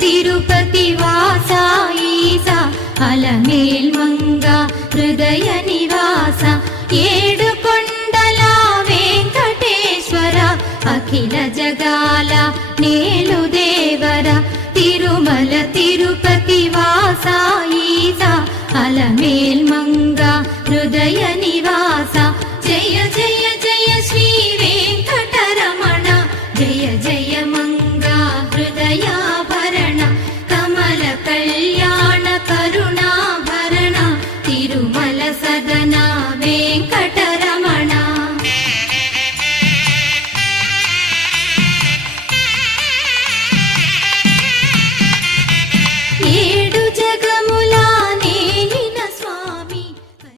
తిరుపతి వాస ఈస అలమేల్ మంగ హృదయ నివాస ఏడు కొండల వెంకటేశ్వర అఖిల జగాల నేలు దేవర తిరుమల తిరుపతి వాస ఈస అలమేల్ మంగ హృదయ నివాస